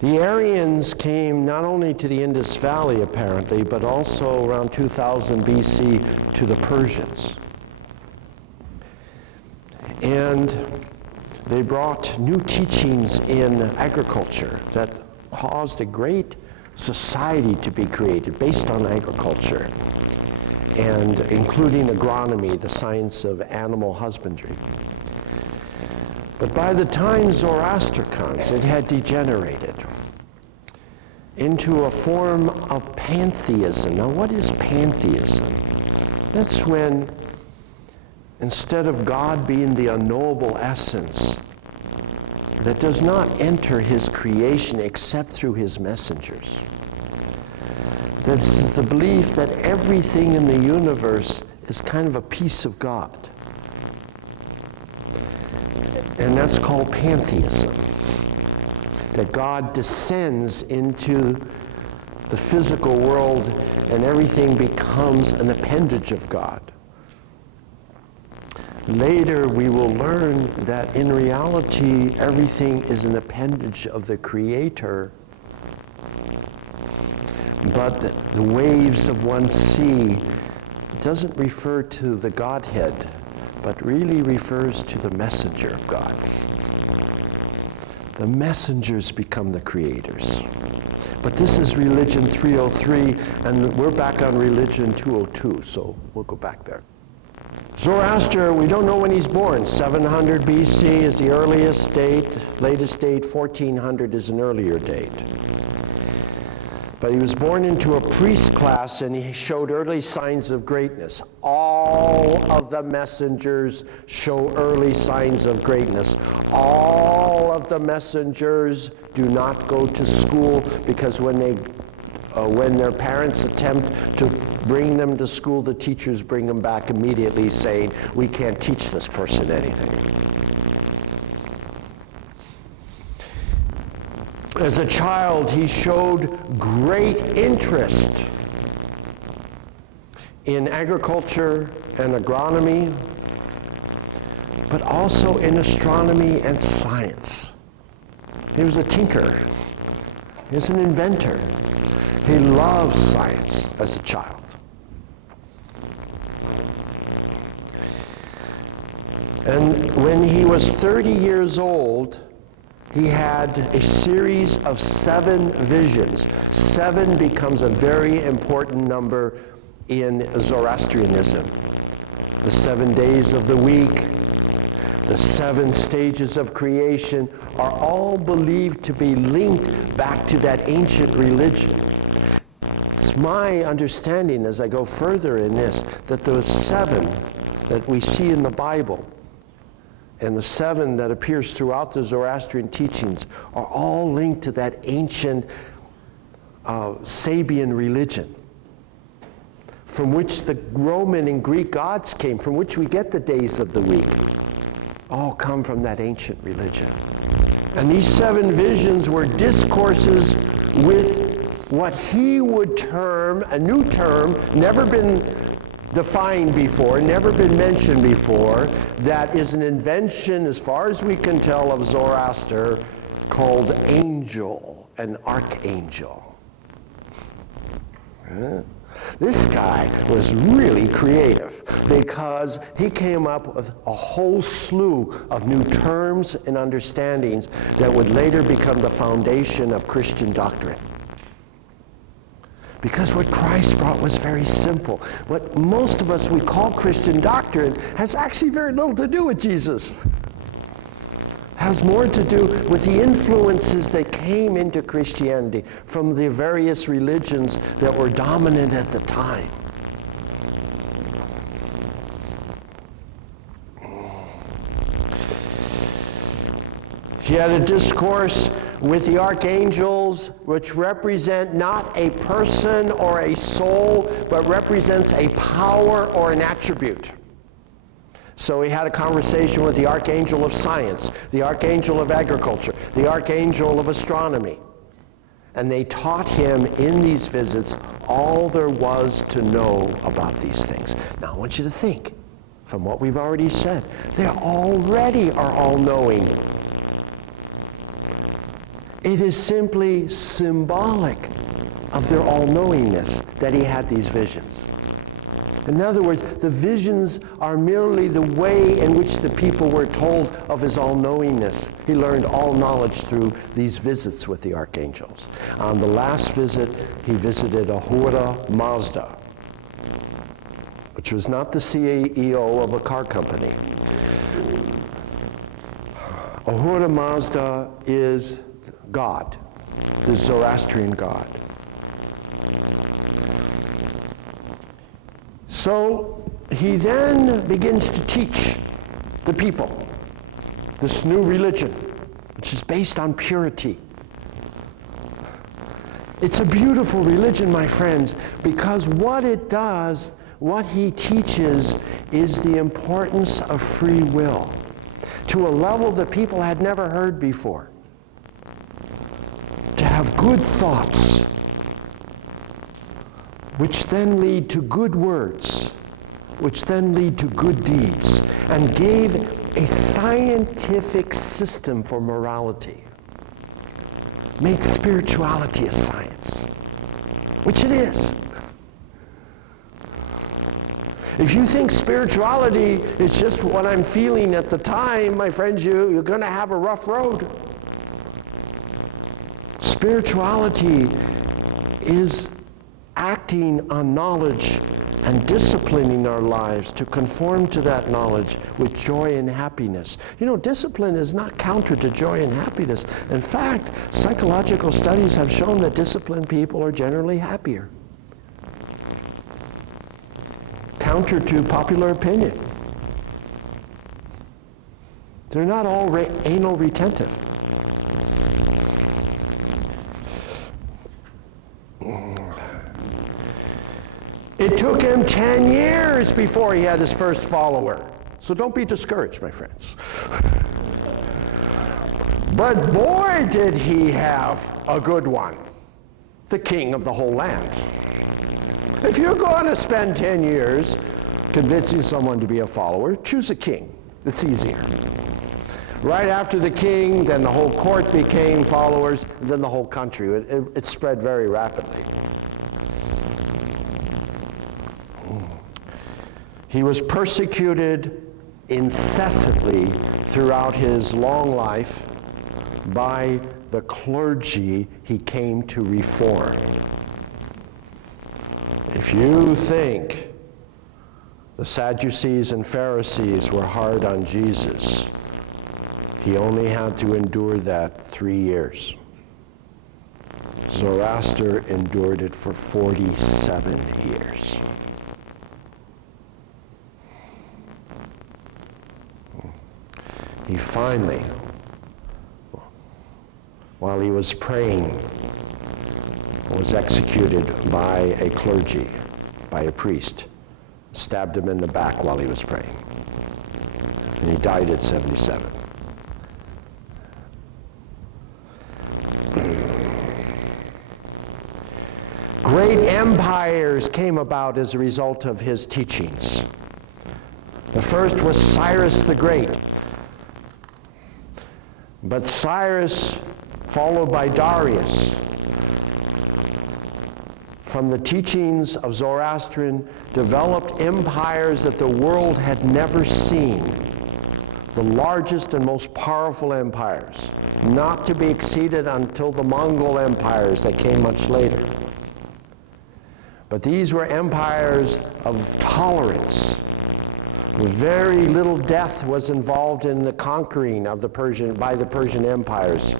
The Aryans came not only to the Indus Valley, apparently, but also around 2000 BC to the Persians. And they brought new teachings in agriculture that caused a great society to be created based on agriculture, and including agronomy, the science of animal husbandry. But by the time Zoroaster comes, it had degenerated into a form of pantheism. Now, what is pantheism? That's when, instead of God being the unknowable essence that does not enter his creation except through his messengers, that's the belief that everything in the universe is kind of a piece of God. And that's called pantheism. That God descends into the physical world and everything becomes an appendage of God. Later we will learn that in reality everything is an appendage of the Creator. But the waves of one sea doesn't refer to the Godhead, but really refers to the messenger of God. The messengers become the creators. But this is religion 303, and we're back on religion 202, so we'll go back there. Zoroaster, we don't know when he's born. 700 BC is the earliest date, latest date 1400 is an earlier date. But he was born into a priest class, and he showed early signs of greatness. All of the messengers show early signs of greatness. All of the messengers do not go to school, because when their parents attempt to bring them to school, the teachers bring them back immediately saying, we can't teach this person anything. As a child, he showed great interest in agriculture and agronomy, but also in astronomy and science. He was a tinker. He was an inventor. He loved science as a child. And when he was 30 years old, he had a series of 7 visions. 7 becomes a very important number in Zoroastrianism. The 7 days of the week, the 7 stages of creation are all believed to be linked back to that ancient religion. It's my understanding as I go further in this, that those 7 that we see in the Bible and the 7 that appears throughout the Zoroastrian teachings are all linked to that ancient Sabian religion, from which the Roman and Greek gods came, from which we get the days of the week, all come from that ancient religion. And these 7 visions were discourses with what he would term, a new term, never been defined before, never been mentioned before, that is an invention, as far as we can tell, of Zoroaster, called angel, an archangel. This guy was really creative because he came up with a whole slew of new terms and understandings that would later become the foundation of Christian doctrine. Because what Christ brought was very simple. What most of us would call Christian doctrine has actually very little to do with Jesus. It has more to do with the influences that came into Christianity from the various religions that were dominant at the time. He had a discourse with the archangels, which represent not a person or a soul, but represents a power or an attribute. So he had a conversation with the archangel of science, the archangel of agriculture, the archangel of astronomy. And they taught him in these visits all there was to know about these things. Now I want you to think, from what we've already said, they already are all-knowing. It is simply symbolic of their all-knowingness that he had these visions. In other words, the visions are merely the way in which the people were told of his all-knowingness. He learned all knowledge through these visits with the archangels. On the last visit, he visited Ahura Mazda, which was not the CEO of a car company. Ahura Mazda is God, the Zoroastrian God. So he then begins to teach the people this new religion, which is based on purity. It's a beautiful religion, my friends, because what it does, what he teaches, is the importance of free will to a level that people had never heard before. To have good thoughts, which then lead to good words, which then lead to good deeds, and gave a scientific system for morality. Made spirituality a science, which it is. If you think spirituality is just what I'm feeling at the time, my friends, you're going to have a rough road. Spirituality is acting on knowledge and disciplining our lives to conform to that knowledge with joy and happiness. You know, discipline is not counter to joy and happiness. In fact, psychological studies have shown that disciplined people are generally happier. Counter to popular opinion. They're not all anal retentive. It took him 10 years before he had his first follower. So don't be discouraged, my friends. But boy, did he have a good one. The king of the whole land. If you're going to spend 10 years convincing someone to be a follower, choose a king. It's easier. Right after the king, then the whole court became followers, and then the whole country. It spread very rapidly. He was persecuted incessantly throughout his long life by the clergy he came to reform. If you think the Sadducees and Pharisees were hard on Jesus, he only had to endure that 3 years. Zoroaster endured it for 47 years. He finally, while he was praying, was executed by a clergy, by a priest. Stabbed him in the back while he was praying. And he died at 77. Great empires came about as a result of his teachings. The first was Cyrus the Great. But Cyrus, followed by Darius, from the teachings of Zoroastrian, developed empires that the world had never seen. The largest and most powerful empires, not to be exceeded until the Mongol empires that came much later. But these were empires of tolerance. Very little death was involved in the conquering of by the Persian empires.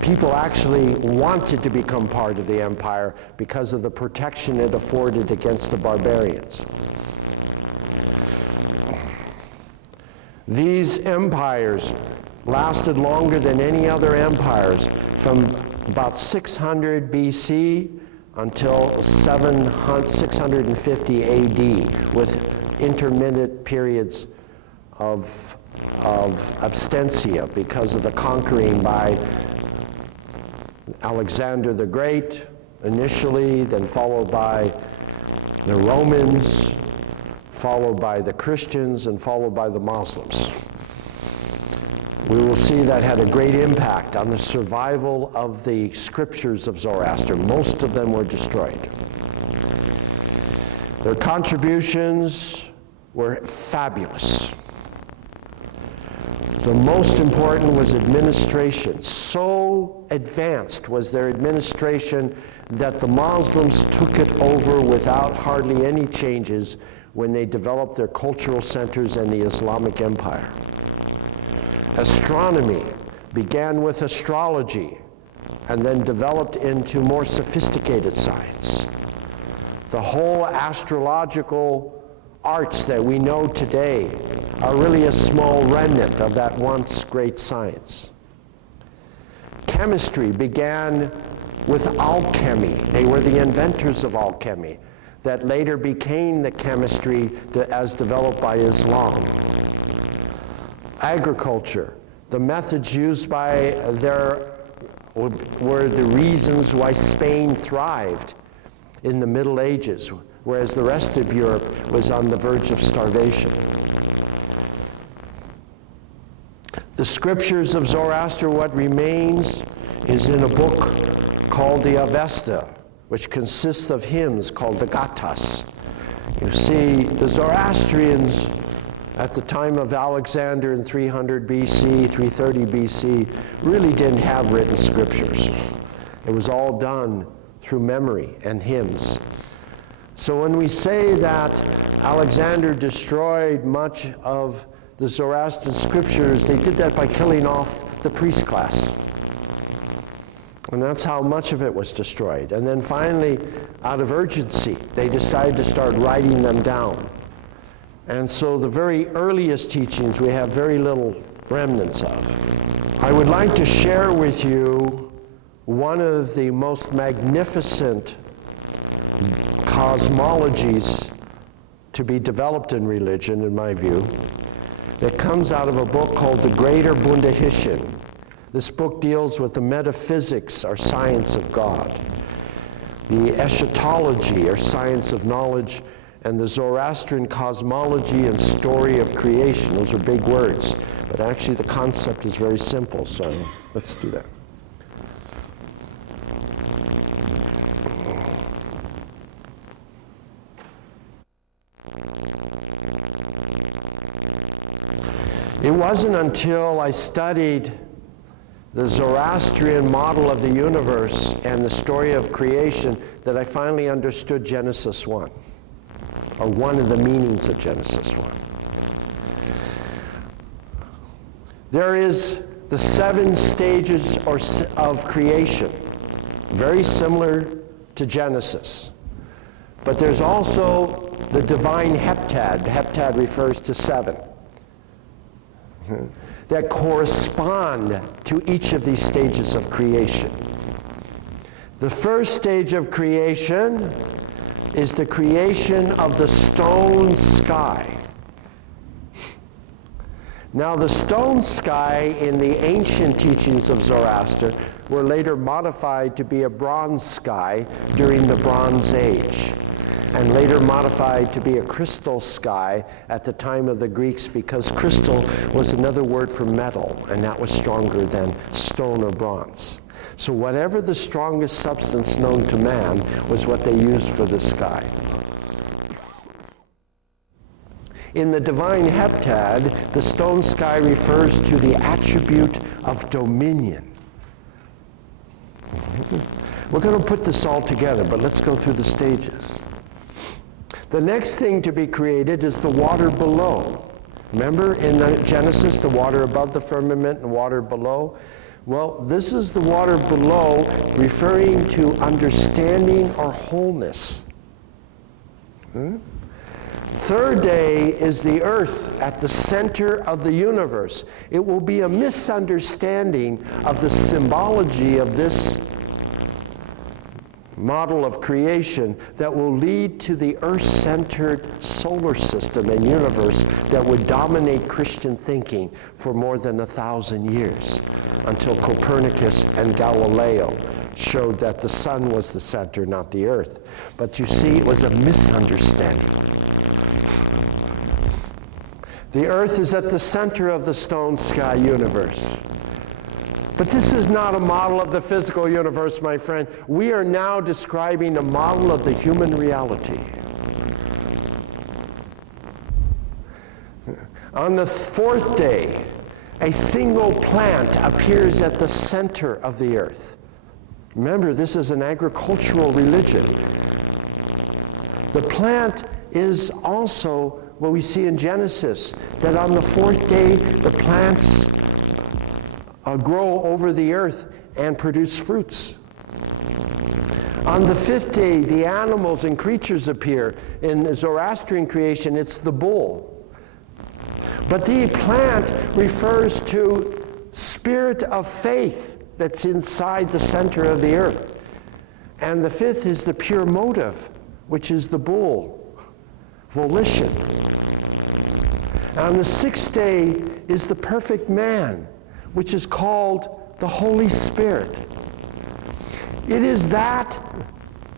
People actually wanted to become part of the empire because of the protection it afforded against the barbarians. These empires lasted longer than any other empires, from about 600 BC until 650 AD, with intermittent periods of abstentia because of the conquering by Alexander the Great initially, then followed by the Romans, followed by the Christians, and followed by the Muslims. we will see that had a great impact on the survival of the scriptures of Zoroaster. Most of them were destroyed. Their contributions were fabulous. The most important was administration. So advanced was their administration that the Muslims took it over without hardly any changes when they developed their cultural centers in the Islamic Empire. Astronomy began with astrology and then developed into more sophisticated science. The whole astrological arts that we know today are really a small remnant of that once great science. Chemistry began with alchemy. They were the inventors of alchemy that later became the chemistry as developed by Islam. Agriculture, the methods used by were the reasons why Spain thrived in the Middle Ages, whereas the rest of Europe was on the verge of starvation. The scriptures of Zoroaster, what remains, is in a book called the Avesta, which consists of hymns called the Gathas. You see, the Zoroastrians at the time of Alexander in 300 BC, 330 BC, really didn't have written scriptures. It was all done through memory and hymns. So when we say that Alexander destroyed much of the Zoroastrian scriptures, they did that by killing off the priest class. And that's how much of it was destroyed. And then finally, out of urgency, they decided to start writing them down. And so the very earliest teachings we have very little remnants of. I would like to share with you one of the most magnificent cosmologies to be developed in religion, in my view, that comes out of a book called The Greater Bundahishn. This book deals with the metaphysics, or science of God, the eschatology, or science of knowledge, and the Zoroastrian cosmology and story of creation. Those are big words, but actually the concept is very simple, so let's do that. It wasn't until I studied the Zoroastrian model of the universe and the story of creation that I finally understood Genesis 1, or one of the meanings of Genesis 1. There is the 7 stages of creation, very similar to Genesis. But there's also the divine heptad. Heptad refers to 7. That correspond to each of these stages of creation. The first stage of creation is the creation of the stone sky. Now, the stone sky in the ancient teachings of Zoroaster were later modified to be a bronze sky during the Bronze Age, and later modified to be a crystal sky at the time of the Greeks, because crystal was another word for metal, and that was stronger than stone or bronze. So whatever the strongest substance known to man was what they used for the sky. In the divine heptad, the stone sky refers to the attribute of dominion. We're going to put this all together, but let's go through the stages. The next thing to be created is the water below. Remember in Genesis, the water above the firmament and water below? Well, this is the water below, referring to understanding or wholeness. Third day is the earth at the center of the universe. It will be a misunderstanding of the symbology of this model of creation that will lead to the earth-centered solar system and universe that would dominate Christian thinking for more than 1,000 years, until Copernicus and Galileo showed that the sun was the center, not the earth. But you see, it was a misunderstanding. The earth is at the center of the stone sky universe. But this is not a model of the physical universe, my friend. We are now describing a model of the human reality. On the fourth day, a single plant appears at the center of the earth. Remember, this is an agricultural religion. The plant is also what we see in Genesis, that on the fourth day, the plants grow over the earth and produce fruits. On the fifth day, the animals and creatures appear. In Zoroastrian creation, it's the bull. But the plant refers to spirit of faith that's inside the center of the earth. And the fifth is the pure motive, which is the bull, volition. On the sixth day is the perfect man, which is called the Holy Spirit. It is that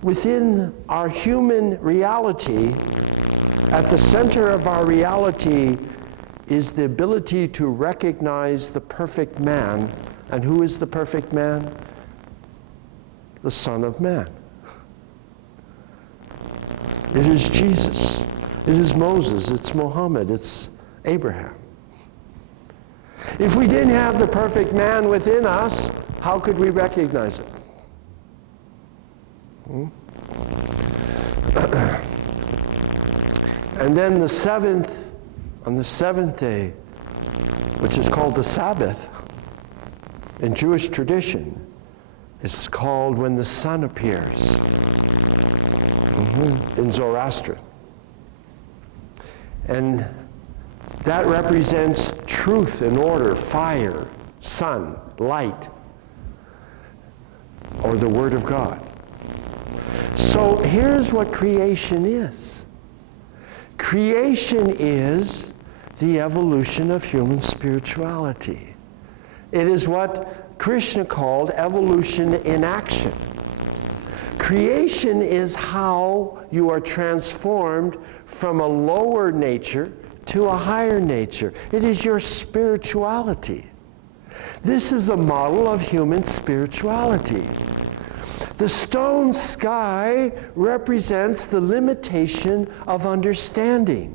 within our human reality, at the center of our reality, is the ability to recognize the perfect man. And who is the perfect man? The Son of Man. It is Jesus. It is Moses. It's Muhammad. It's Abraham. If we didn't have the perfect man within us, how could we recognize it? And then on the seventh day, which is called the Sabbath, in Jewish tradition, it's called when the sun appears. In Zoroaster. And that represents truth and order, fire, sun, light, or the Word of God. So here's what creation is. Creation is the evolution of human spirituality. It is what Krishna called evolution in action. Creation is how you are transformed from a lower nature to a higher nature. It is your spirituality. This is a model of human spirituality. The stone sky represents the limitation of understanding.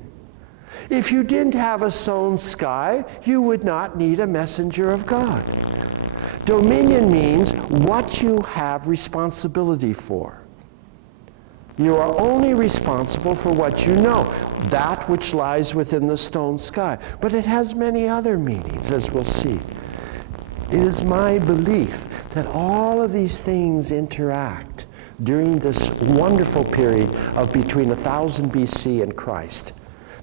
If you didn't have a stone sky, you would not need a messenger of God. Dominion means what you have responsibility for. You are only responsible for what you know, that which lies within the stone sky. But it has many other meanings, as we'll see. It is my belief that all of these things interact during this wonderful period of between 1000 BC and Christ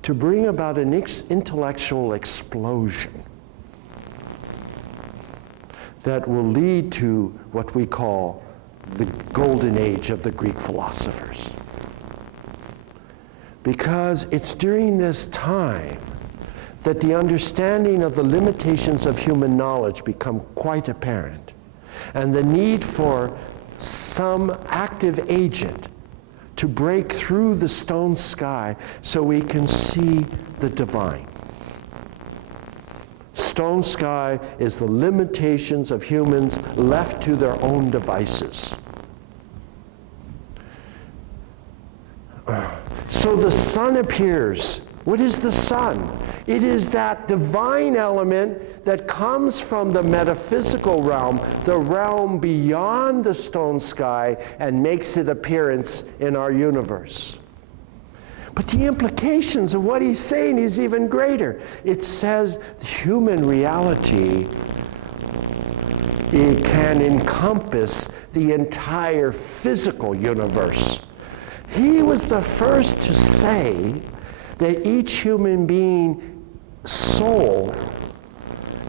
to bring about an intellectual explosion that will lead to what we call the golden age of the Greek philosophers. Because it's during this time that the understanding of the limitations of human knowledge become quite apparent, and the need for some active agent to break through the stone sky so we can see the divine. Stone sky is the limitations of humans left to their own devices. So the sun appears. What is the sun? It is that divine element that comes from the metaphysical realm, the realm beyond the stone sky, and makes its appearance in our universe. But the implications of what he's saying is even greater. It says human reality, it can encompass the entire physical universe. He was the first to say that each human being soul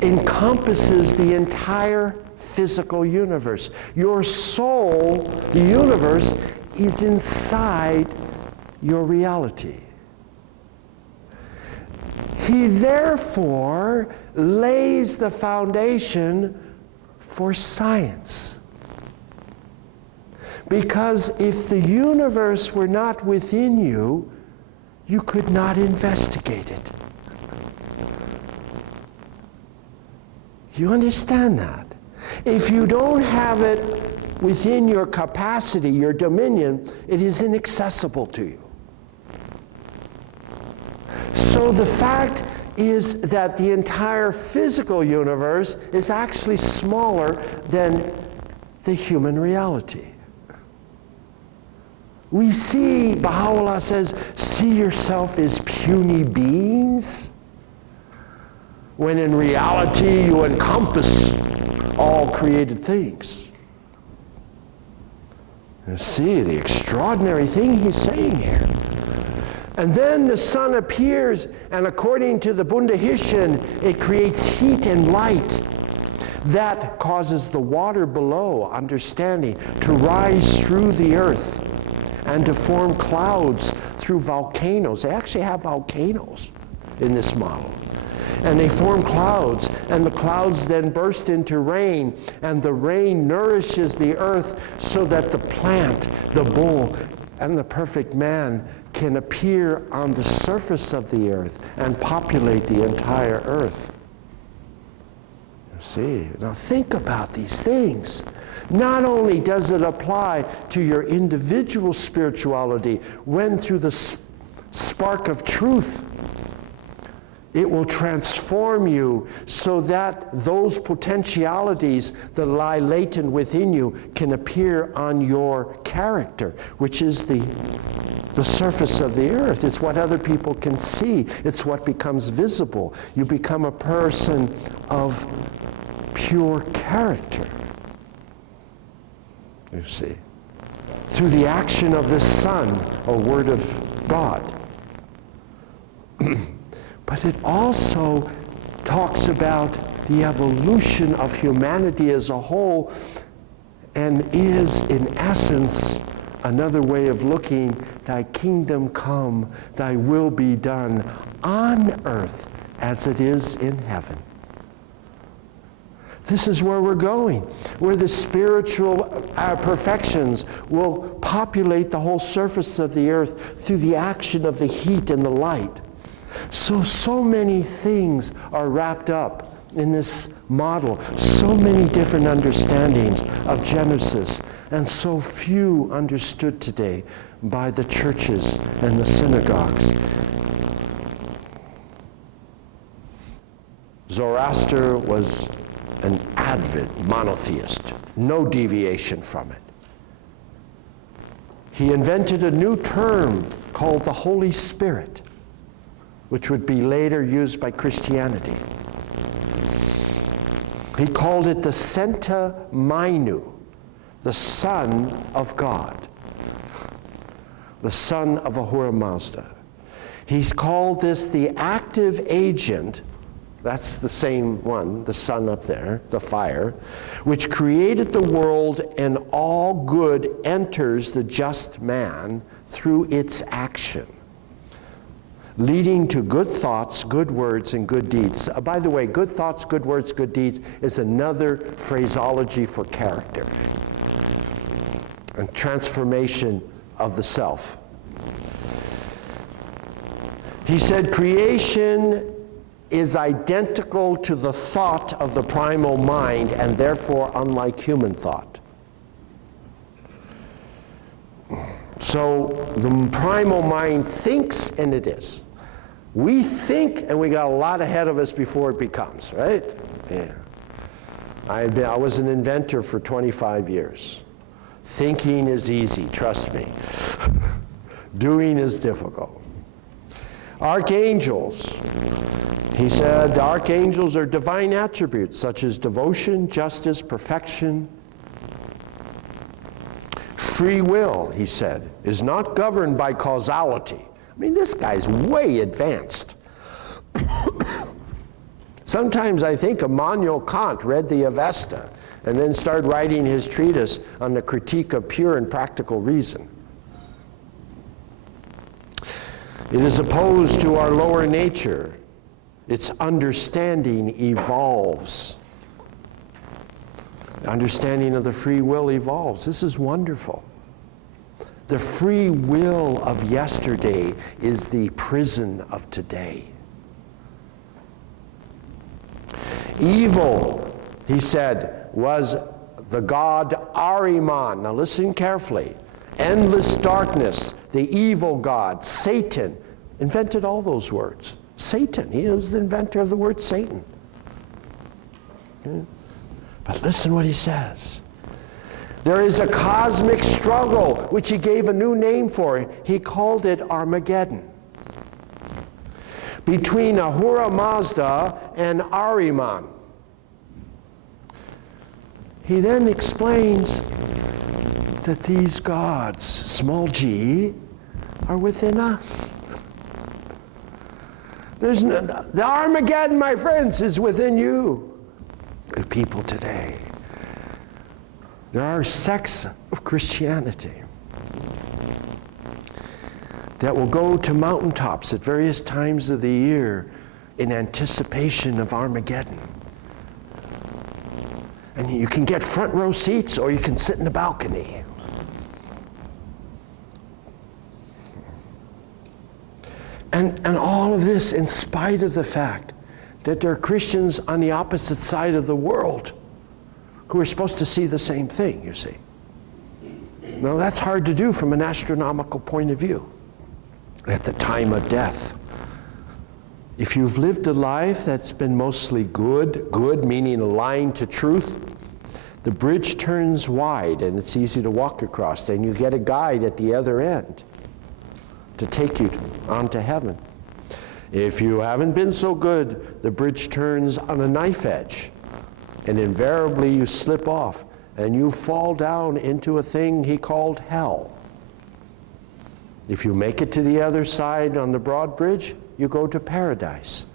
encompasses the entire physical universe. Your soul, the universe, is inside your reality. He therefore lays the foundation for science. Because if the universe were not within you, you could not investigate it. Do you understand that? If you don't have it within your capacity, your dominion, it is inaccessible to you. So the fact is that the entire physical universe is actually smaller than the human reality. We see, Baha'u'llah says, see yourself as puny beings, when in reality you encompass all created things. You see the extraordinary thing he's saying here. And then the sun appears, and according to the Bundahishan, it creates heat and light that causes the water below, understanding, to rise through the earth and to form clouds through volcanoes. They actually have volcanoes in this model. And they form clouds, and the clouds then burst into rain, and the rain nourishes the earth so that the plant, the bull, and the perfect man can appear on the surface of the earth and populate the entire earth. You see, now think about these things. Not only does it apply to your individual spirituality, when through the spark of truth, it will transform you so that those potentialities that lie latent within you can appear on your character, which is the surface of the earth. It's what other people can see. It's what becomes visible. You become a person of pure character, you see, through the action of the Son, or Word of God. But it also talks about the evolution of humanity as a whole, and is, in essence, another way of looking, thy kingdom come, thy will be done on earth as it is in heaven. This is where we're going, where the spiritual perfections will populate the whole surface of the earth through the action of the heat and the light. So many things are wrapped up in this model, so many different understandings of Genesis, and so few understood today by the churches and the synagogues. Zoroaster was an avid monotheist, no deviation from it. He invented a new term called the Holy Spirit, which would be later used by Christianity. He called it the Senta Mainu, the Son of God, the Son of Ahura Mazda. He's called this the active agent, that's the same one, the sun up there, the fire, which created the world, and all good enters the just man through its action, leading to good thoughts, good words, and good deeds. By the way, good thoughts, good words, good deeds is another phraseology for character and transformation of the self. He said creation is identical to the thought of the primal mind, and therefore unlike human thought. So the primal mind thinks, and it is. We think, and we got a lot ahead of us before it becomes, right? Yeah. I was an inventor for 25 years. Thinking is easy, trust me. Doing is difficult. Archangels. He said archangels are divine attributes such as devotion, justice, perfection. Free will, he said, is not governed by causality. I mean, this guy's way advanced. Sometimes I think Immanuel Kant read the Avesta and then started writing his treatise on the critique of pure and practical reason. It is opposed to our lower nature. Its understanding evolves. The understanding of the free will evolves. This is wonderful. The free will of yesterday is the prison of today. Evil he said, was the god Ahriman. Now listen carefully. Endless darkness, the evil god, Satan, invented all those words. Satan, he was the inventor of the word Satan. But listen what he says. There is a cosmic struggle, which he gave a new name for. He called it Armageddon, between Ahura Mazda and Ahriman. He then explains that these gods, small g, are within us. The Armageddon, my friends, is within you. The people today. There are sects of Christianity that will go to mountaintops at various times of the year in anticipation of Armageddon. And you can get front row seats or you can sit in the balcony. And all of this in spite of the fact that there are Christians on the opposite side of the world who are supposed to see the same thing, you see. Now that's hard to do from an astronomical point of view. At the time of death, if you've lived a life that's been mostly good meaning aligned to truth, the bridge turns wide and it's easy to walk across, and you get a guide at the other end to take you on to heaven. If you haven't been so good, the bridge turns on a knife edge, and invariably you slip off and you fall down into a thing he called hell. If you make it to the other side on the broad bridge, you go to paradise.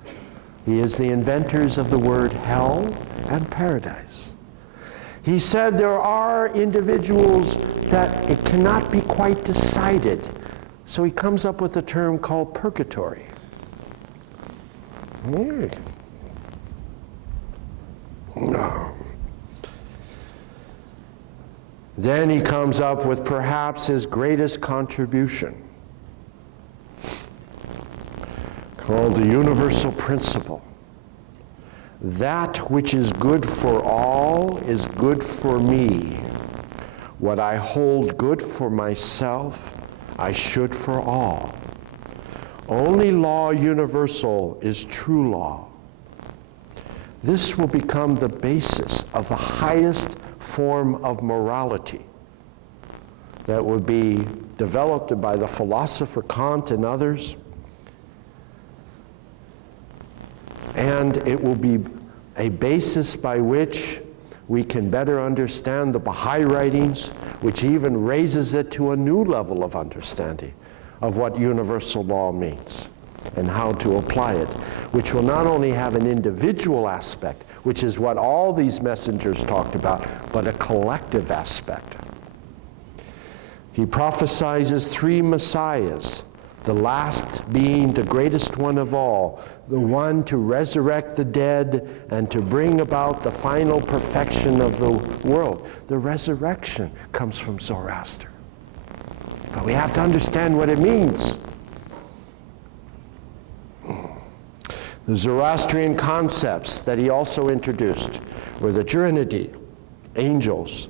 He is the inventors of the word hell and paradise. He said there are individuals that it cannot be quite decided, so he comes up with a term called purgatory. No. Then he comes up with perhaps his greatest contribution, called the universal principle. That which is good for all is good for me. What I hold good for myself, I should for all. Only law universal is true law. This will become the basis of the highest form of morality that will be developed by the philosopher Kant and others. And it will be a basis by which we can better understand the Baha'i writings, which even raises it to a new level of understanding of what universal law means and how to apply it, which will not only have an individual aspect, which is what all these messengers talked about, but a collective aspect. He prophesies 3 messiahs, the last being the greatest one of all, the one to resurrect the dead and to bring about the final perfection of the world. The resurrection comes from Zoroaster. But we have to understand what it means. The Zoroastrian concepts that he also introduced were the Trinity, angels,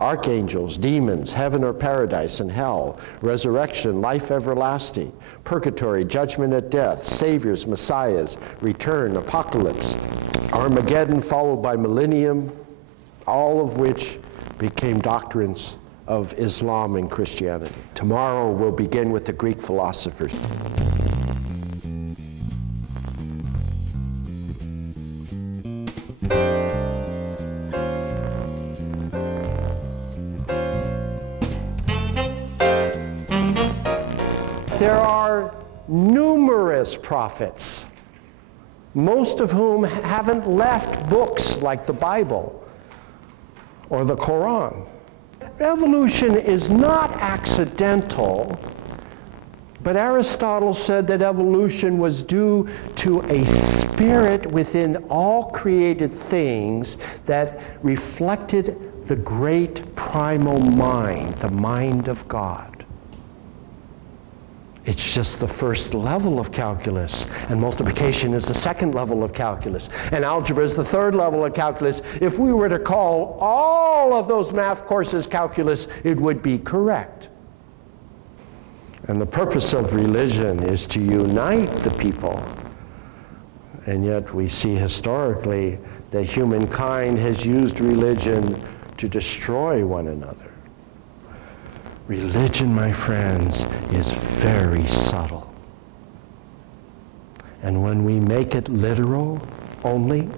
archangels, demons, heaven or paradise and hell, resurrection, life everlasting, purgatory, judgment at death, saviors, messiahs, return, apocalypse, Armageddon followed by millennium, all of which became doctrines of Islam and Christianity. Tomorrow we'll begin with the Greek philosophers. There are numerous prophets, most of whom haven't left books like the Bible or the Quran. Evolution is not accidental, but Aristotle said that evolution was due to a spirit within all created things that reflected the great primal mind, the mind of God. It's just the first level of calculus, and multiplication is the second level of calculus, and algebra is the third level of calculus. If we were to call all of those math courses calculus, it would be correct. And the purpose of religion is to unite the people. And yet we see historically that humankind has used religion to destroy one another. Religion, my friends, is very subtle. And when we make it literal only,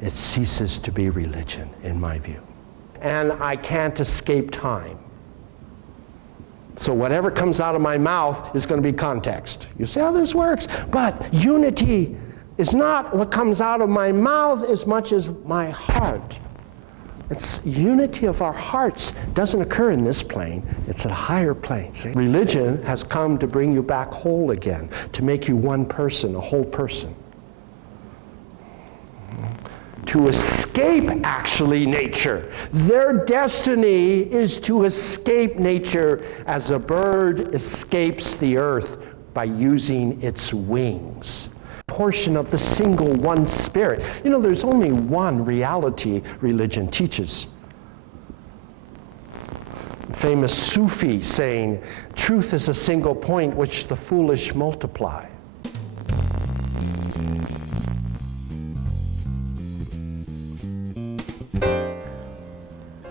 it ceases to be religion, in my view. And I can't escape time. So whatever comes out of my mouth is going to be context. You see how this works? But unity is not what comes out of my mouth as much as my heart. It's unity of our hearts. Doesn't occur in this plane. It's a higher plane. See? Religion has come to bring you back whole again, to make you one person, a whole person. To escape, actually, nature. Their destiny is to escape nature as a bird escapes the earth by using its wings. Portion of the single one spirit. You know, there's only one reality religion teaches. Famous Sufi saying, truth is a single point which the foolish multiply.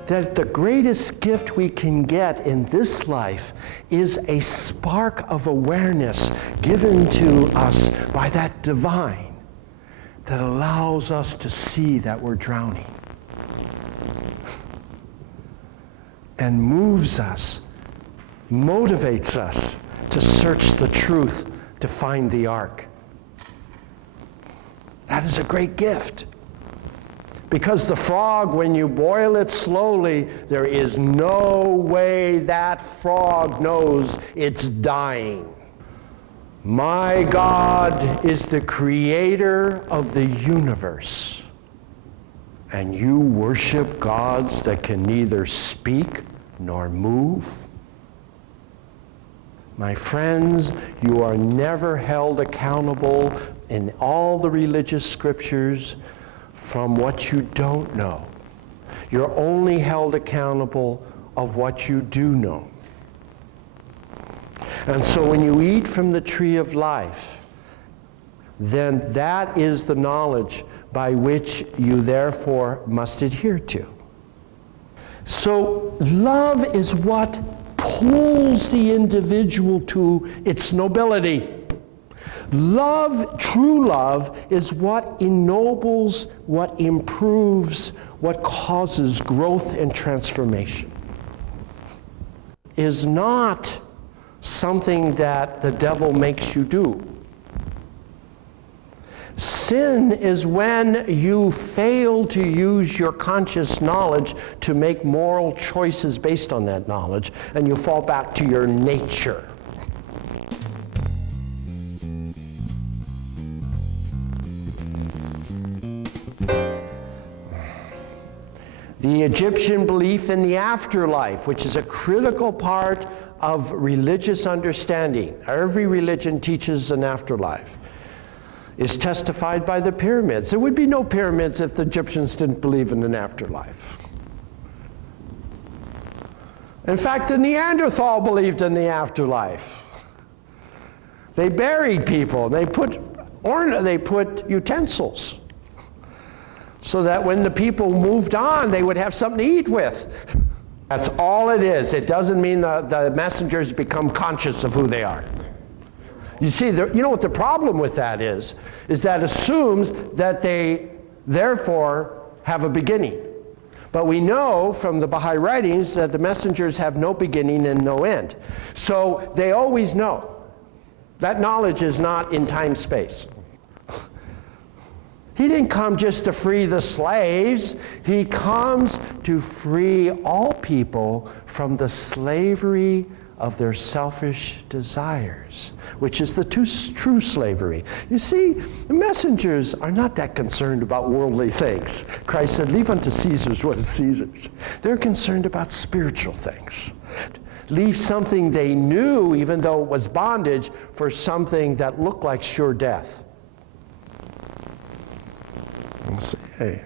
That the greatest gift we can get in this life is a spark of awareness given to us by that divine that allows us to see that we're drowning and moves us, motivates us to search the truth, to find the ark. That is a great gift. Because the frog, when you boil it slowly, there is no way that frog knows it's dying. My God is the creator of the universe. And you worship gods that can neither speak nor move? My friends, you are never held accountable in all the religious scriptures from what you don't know. You're only held accountable of what you do know. And so when you eat from the tree of life, then that is the knowledge by which you therefore must adhere to. So love is what pulls the individual to its nobility. Love, true love, is what ennobles, what improves, what causes growth and transformation. Is not something that the devil makes you do. Sin is when you fail to use your conscious knowledge to make moral choices based on that knowledge, and you fall back to your nature. The Egyptian belief in the afterlife, which is a critical part of religious understanding. Every religion teaches an afterlife. Is testified by the pyramids. There would be no pyramids if the Egyptians didn't believe in an afterlife. In fact, the Neanderthal believed in the afterlife. They buried people. They put utensils so that when the people moved on, they would have something to eat with. That's all it is. It doesn't mean the messengers become conscious of who they are. You see, you know what the problem with that is that assumes that they therefore have a beginning. But we know from the Baha'i writings that the messengers have no beginning and no end. So they always know. That knowledge is not in time-space. He didn't come just to free the slaves. He comes to free all people from the slavery of their selfish desires, which is the true slavery. You see, the messengers are not that concerned about worldly things. Christ said, leave unto Caesar's what is Caesar's. They're concerned about spiritual things. leave something they knew, even though it was bondage, for something that looked like sure death. And say, hey,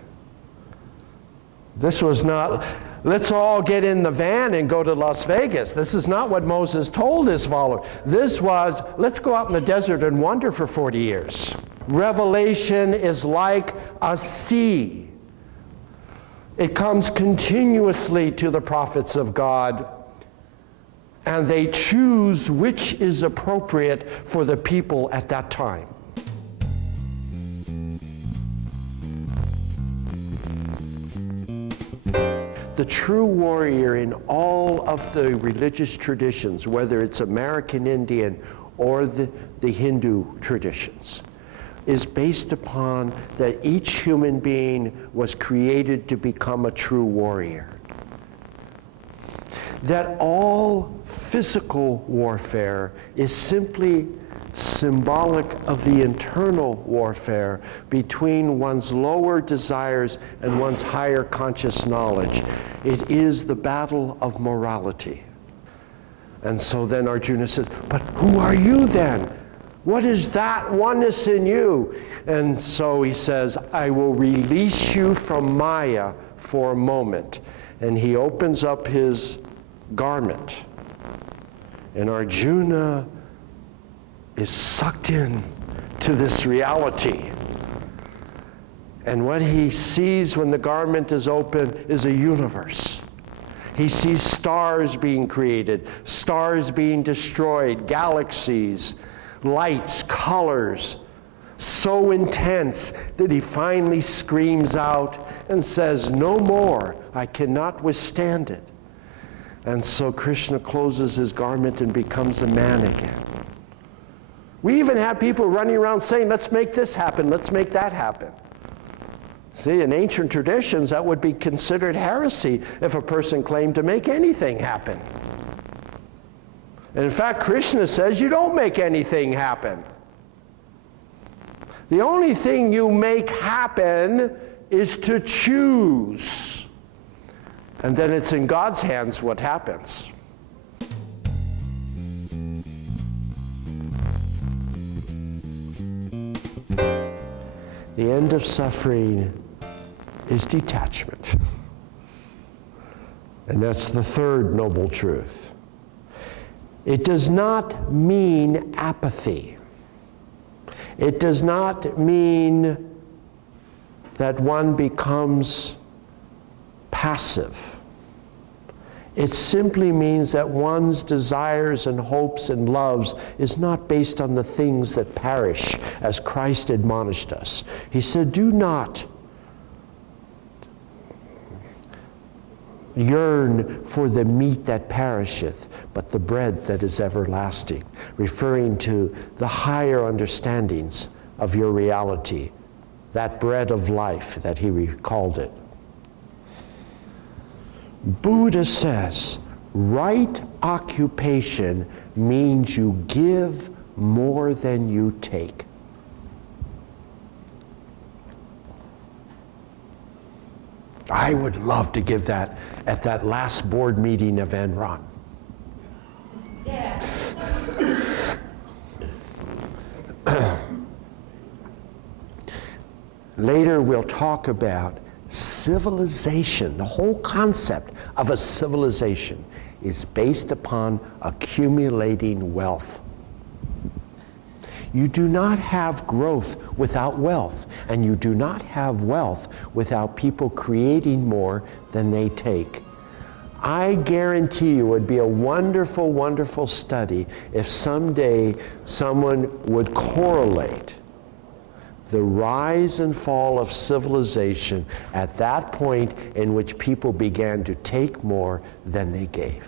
this was not, let's all get in the van and go to Las Vegas. This is not what Moses told his followers. This was, let's go out in the desert and wander for 40 years. Revelation is like a sea. It comes continuously to the prophets of God, and they choose which is appropriate for the people at that time. The true warrior in all of the religious traditions, whether it's American Indian or the Hindu traditions, is based upon that each human being was created to become a true warrior. That all physical warfare is simply symbolic of the internal warfare between one's lower desires and one's higher conscious knowledge. It is the battle of morality. And so then Arjuna says, but who are you then? What is that oneness in you? And so he says, I will release you from Maya for a moment. And he opens up his garment. And Arjuna is sucked in to this reality. And what he sees when the garment is open is a universe. He sees stars being created, stars being destroyed, galaxies, lights, colors, so intense that he finally screams out and says, no more, I cannot withstand it. And so Krishna closes his garment and becomes a man again. We even have people running around saying, let's make this happen, let's make that happen. See, in ancient traditions, that would be considered heresy if a person claimed to make anything happen. And in fact, Krishna says you don't make anything happen. The only thing you make happen is to choose. And then it's in God's hands what happens. The end of suffering is detachment. And that's the third noble truth. It does not mean apathy. It does not mean that one becomes passive. It simply means that one's desires and hopes and loves is not based on the things that perish, as Christ admonished us. He said, do not yearn for the meat that perisheth, but the bread that is everlasting, referring to the higher understandings of your reality, that bread of life that he called it. Buddha says, right occupation means you give more than you take. I would love to give that at that last board meeting of Enron. Yeah. Later we'll talk about civilization. The whole concept of a civilization is based upon accumulating wealth. You do not have growth without wealth, and you do not have wealth without people creating more than they take. I guarantee you it would be a wonderful, wonderful study if someday someone would correlate the rise and fall of civilization at that point in which people began to take more than they gave.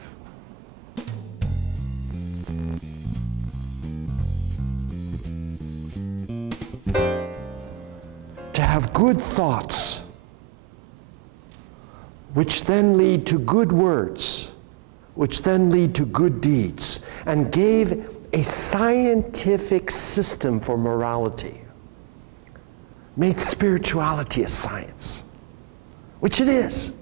To have good thoughts, which then lead to good words, which then lead to good deeds, and gave a scientific system for morality. Made spirituality a science, which it is.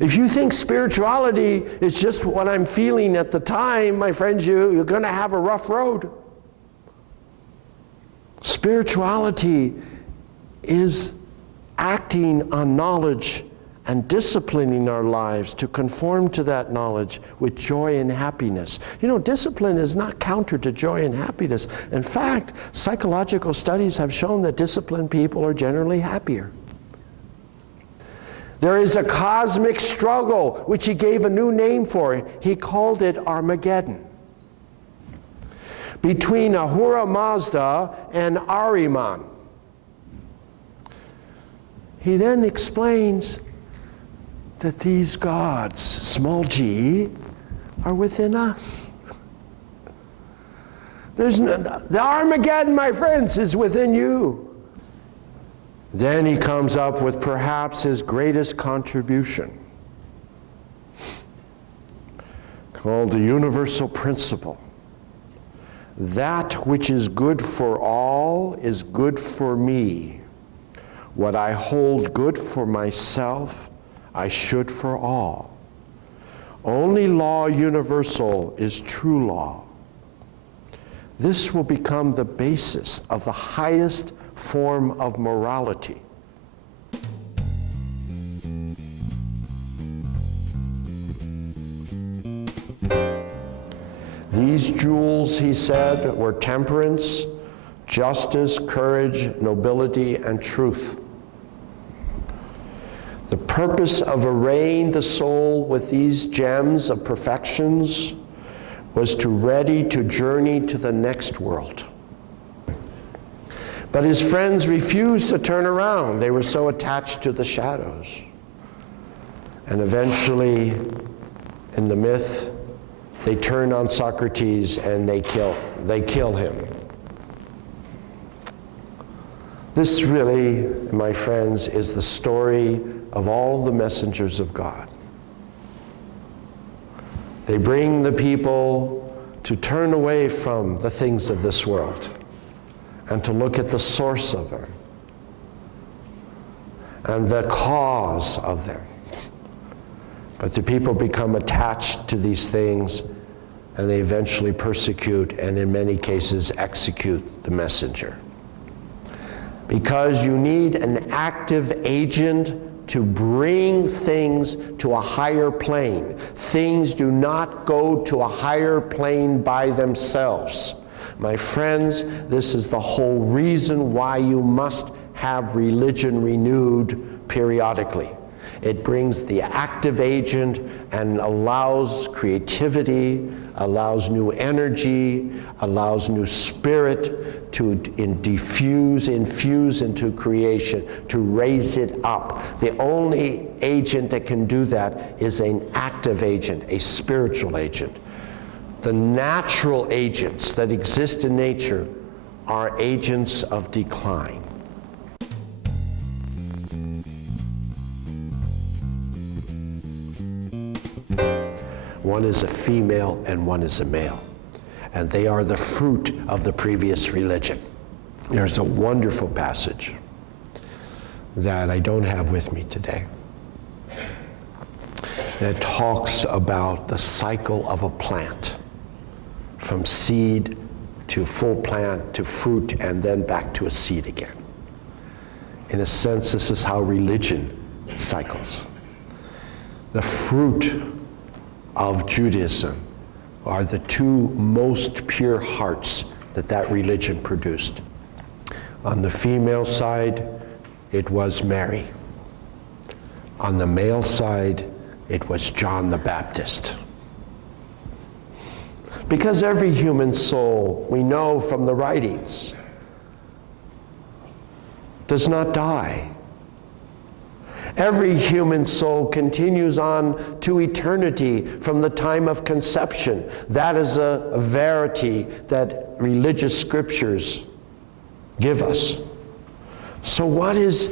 If you think spirituality is just what I'm feeling at the time, my friends, you're going to have a rough road. Spirituality is acting on knowledge and disciplining our lives to conform to that knowledge with joy and happiness. You know, discipline is not counter to joy and happiness. In fact, psychological studies have shown that disciplined people are generally happier. There is a cosmic struggle, which he gave a new name for. He called it Armageddon, between Ahura Mazda and Ahriman. He then explains that these gods, small g, are within us. The Armageddon, my friends, is within you. Then he comes up with perhaps his greatest contribution, called the universal principle. That which is good for all is good for me. What I hold good for myself, I should for all. Only law universal is true law. This will become the basis of the highest form of morality. These jewels, he said, were temperance, justice, courage, nobility, and truth. The purpose of arraying the soul with these gems of perfections was to ready to journey to the next world. But his friends refused to turn around. They were so attached to the shadows. And eventually, in the myth, they turn on Socrates and they kill him. This really, my friends, is the story of all the messengers of God. They bring the people to turn away from the things of this world and to look at the source of them and the cause of them. But the people become attached to these things, and they eventually persecute and in many cases execute the messenger. Because you need an active agent to bring things to a higher plane. Things do not go to a higher plane by themselves. My friends, this is the whole reason why you must have religion renewed periodically. It brings the active agent and allows creativity, allows new energy, allows new spirit to infuse into creation, to raise it up. The only agent that can do that is an active agent, a spiritual agent. The natural agents that exist in nature are agents of decline. One is a female and one is a male. And they are the fruit of the previous religion. There's a wonderful passage that I don't have with me today that talks about the cycle of a plant, from seed to full plant to fruit and then back to a seed again. In a sense, this is how religion cycles. The fruit of Judaism are the two most pure hearts that religion produced. On the female side, it was Mary. On the male side, it was John the Baptist. Because every human soul, we know from the writings, does not die. Every human soul continues on to eternity from the time of conception. That is a verity that religious scriptures give us. So what does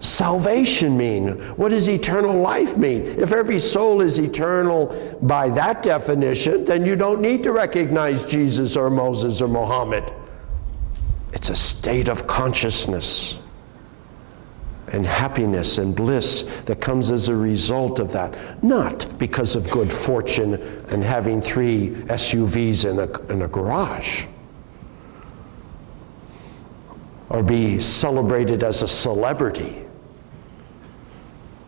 salvation mean? What does eternal life mean? If every soul is eternal by that definition, then you don't need to recognize Jesus or Moses or Muhammad. It's a state of consciousness. and happiness and bliss that comes as a result of that, not because of good fortune and having 3 SUVs in a garage, or be celebrated as a celebrity,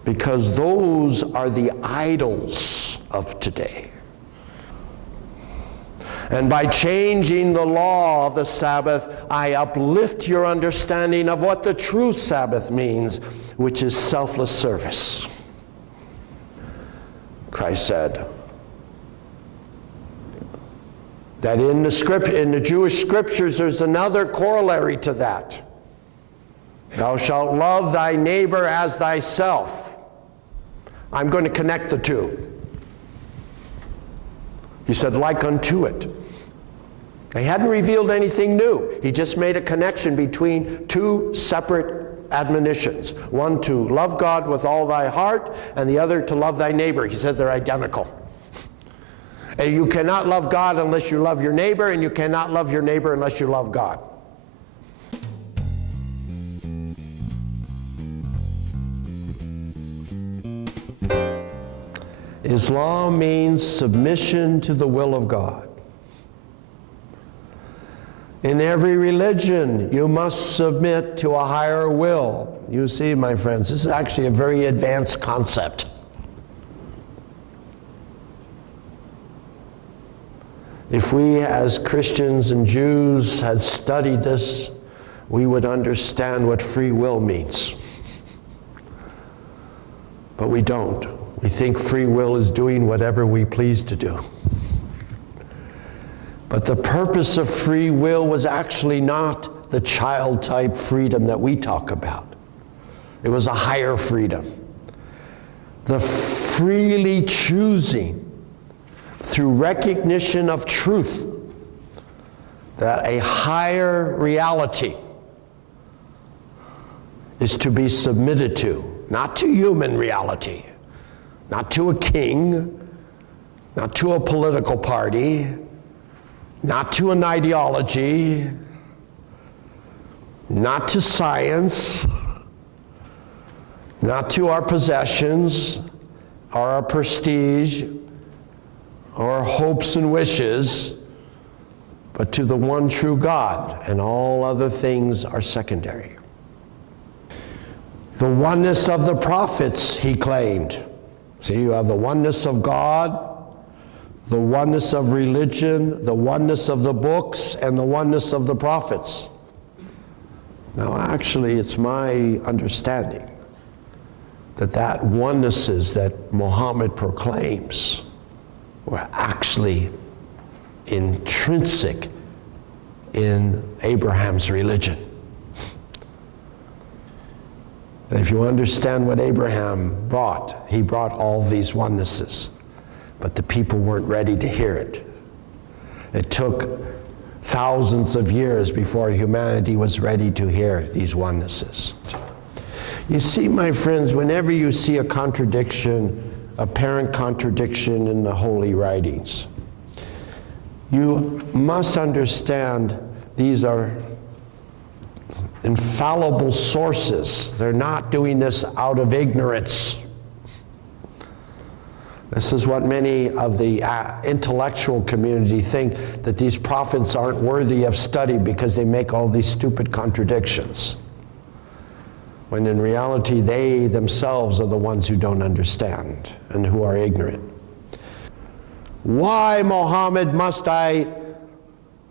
because those are the idols of today. And by changing the law of the Sabbath, I uplift your understanding of what the true Sabbath means, which is selfless service. Christ said that in the Jewish scriptures, there's another corollary to that. Thou shalt love thy neighbor as thyself. I'm going to connect the two. He said, like unto it. He hadn't revealed anything new. He just made a connection between 2 separate admonitions. One to love God with all thy heart, and the other to love thy neighbor. He said they're identical. And you cannot love God unless you love your neighbor, and you cannot love your neighbor unless you love God. Islam means submission to the will of God. In every religion, you must submit to a higher will. You see, my friends, this is actually a very advanced concept. If we as Christians and Jews had studied this, we would understand what free will means. But we don't. We think free will is doing whatever we please to do. But the purpose of free will was actually not the child-type freedom that we talk about. It was a higher freedom. The freely choosing through recognition of truth that a higher reality is to be submitted to, not to human reality, not to a king, not to a political party, not to an ideology, not to science, not to our possessions, or our prestige, or our hopes and wishes, but to the one true God, and all other things are secondary. The oneness of the prophets, he claimed. See, you have the oneness of God, the oneness of religion, the oneness of the books, and the oneness of the prophets. Now, actually, it's my understanding that onenesses that Muhammad proclaims were actually intrinsic in Abraham's religion. That if you understand what Abraham brought, he brought all these onenesses. But the people weren't ready to hear it. It took thousands of years before humanity was ready to hear these onenesses. You see, my friends, whenever you see a contradiction, apparent contradiction in the holy writings, you must understand these are infallible sources. They're not doing this out of ignorance. This is what many of the intellectual community think, that these prophets aren't worthy of study because they make all these stupid contradictions. When in reality, they themselves are the ones who don't understand and who are ignorant. Why, Muhammad, must I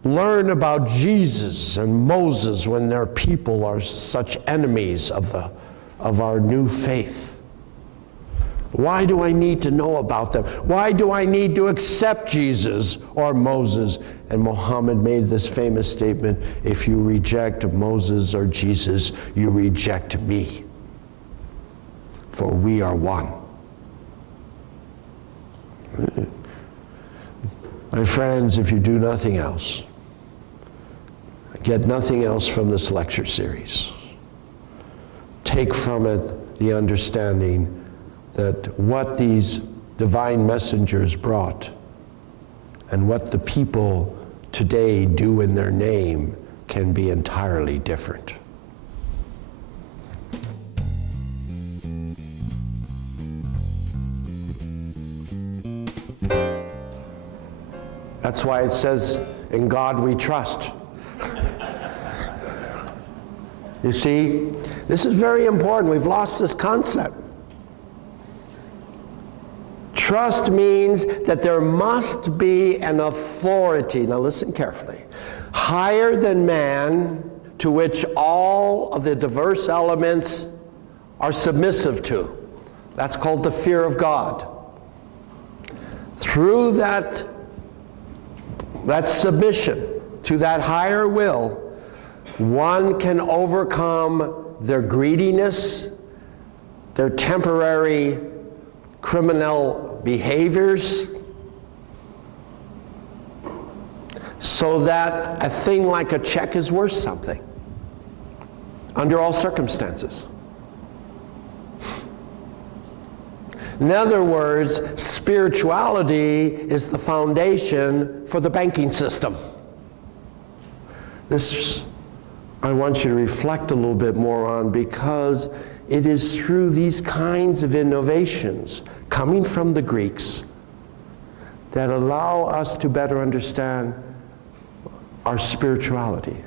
learn about Jesus and Moses when their people are such enemies of our new faith? Why do I need to know about them? Why do I need to accept Jesus or Moses? And Muhammad made this famous statement, if you reject Moses or Jesus, you reject me, for we are one. My friends, if you do nothing else, get nothing else from this lecture series, take from it the understanding that what these divine messengers brought and what the people today do in their name can be entirely different. That's why it says, in God we trust. You see, this is very important. We've lost this concept. Trust means that there must be an authority, now listen carefully, higher than man, to which all of the diverse elements are submissive to. That's called the fear of God. Through that submission to that higher will, one can overcome their greediness, their temporary criminal behaviors, so that a thing like a check is worth something under all circumstances. In other words, spirituality is the foundation for the banking system. This I want you to reflect a little bit more on, because it is through these kinds of innovations coming from the Greeks that allow us to better understand our spirituality.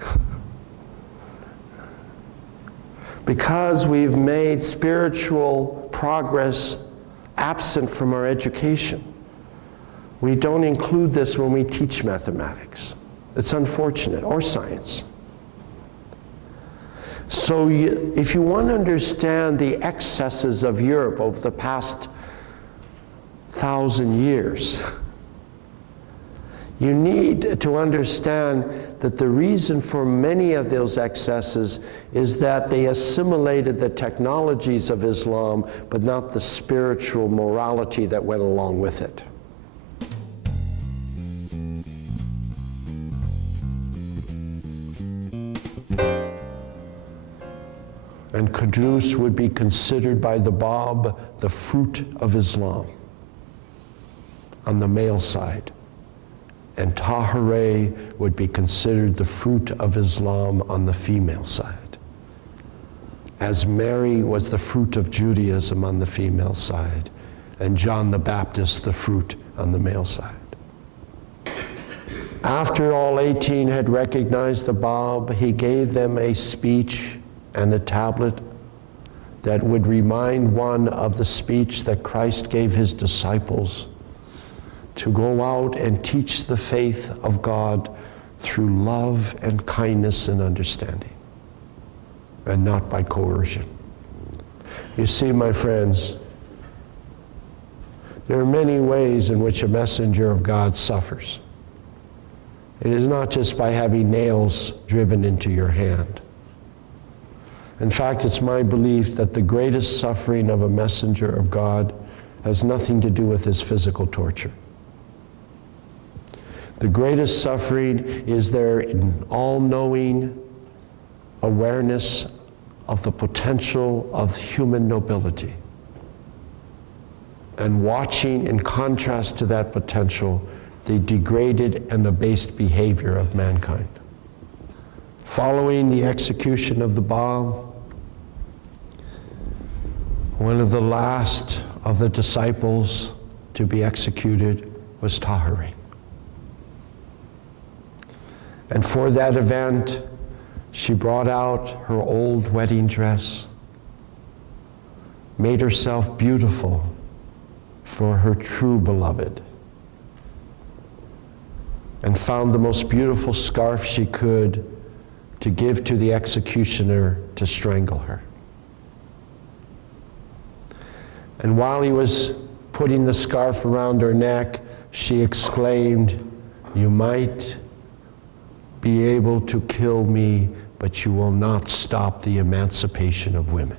Because we've made spiritual progress absent from our education, we don't include this when we teach mathematics. It's unfortunate, or science. So if you want to understand the excesses of Europe over the past 1,000 years, you need to understand that the reason for many of those excesses is that they assimilated the technologies of Islam, but not the spiritual morality that went along with it. And Qudus would be considered by the Bab the fruit of Islam on the male side. And Tahirih would be considered the fruit of Islam on the female side. As Mary was the fruit of Judaism on the female side, and John the Baptist the fruit on the male side. After all 18 had recognized the Bab, he gave them a speech and a tablet that would remind one of the speech that Christ gave his disciples to go out and teach the faith of God through love and kindness and understanding, and not by coercion. You see, my friends, there are many ways in which a messenger of God suffers. It is not just by having nails driven into your hand. In fact, it's my belief that the greatest suffering of a messenger of God has nothing to do with his physical torture. The greatest suffering is their all-knowing awareness of the potential of human nobility, and watching, in contrast to that potential, the degraded and abased behavior of mankind. Following the execution of the Bab, one of the last of the disciples to be executed was Tahirih. And for that event, she brought out her old wedding dress, made herself beautiful for her true beloved, and found the most beautiful scarf she could to give to the executioner to strangle her. And while he was putting the scarf around her neck, she exclaimed, "You might be able to kill me, but you will not stop the emancipation of women."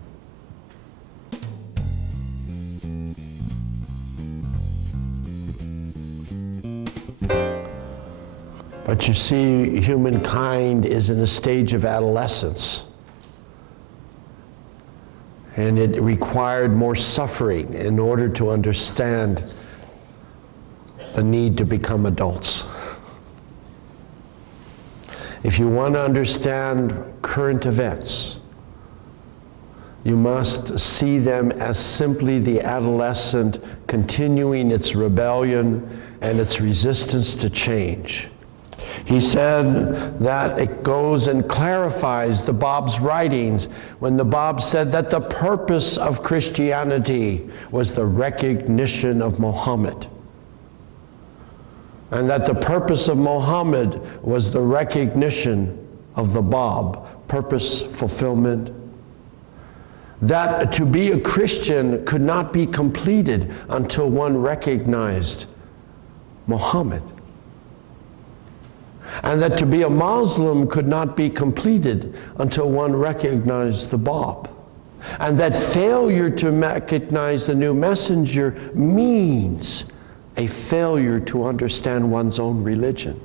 But you see, humankind is in a stage of adolescence, and it required more suffering in order to understand the need to become adults. If you want to understand current events, you must see them as simply the adolescent continuing its rebellion and its resistance to change. He said that it goes and clarifies the Bab's writings when the Bab said that the purpose of Christianity was the recognition of Muhammad, and that the purpose of Muhammad was the recognition of the Bab, purpose, fulfillment. That to be a Christian could not be completed until one recognized Muhammad. And that to be a Muslim could not be completed until one recognized the Bab. And that failure to recognize the new messenger means a failure to understand one's own religion.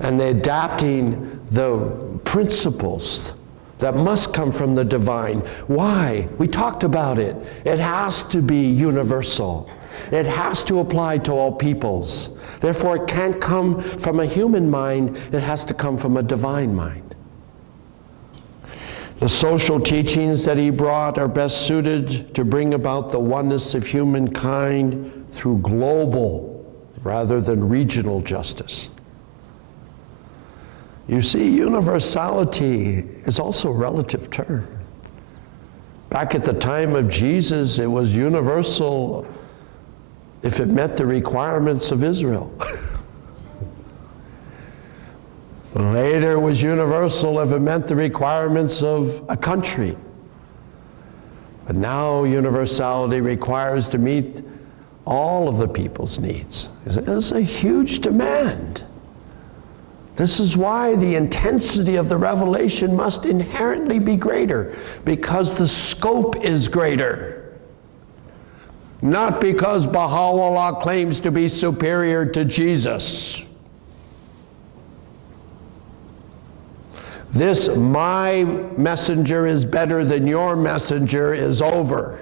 And adapting the principles that must come from the divine. Why? We talked about it. It has to be universal. It has to apply to all peoples. Therefore, it can't come from a human mind. It has to come from a divine mind. The social teachings that he brought are best suited to bring about the oneness of humankind through global rather than regional justice. You see, universality is also a relative term. Back at the time of Jesus, it was universal if it met the requirements of Israel. Later, it was universal if it met the requirements of a country. But now universality requires to meet all of the people's needs. It's a huge demand. This is why the intensity of the revelation must inherently be greater, because the scope is greater. Not because Baha'u'llah claims to be superior to Jesus. This "my messenger is better than your messenger" is over.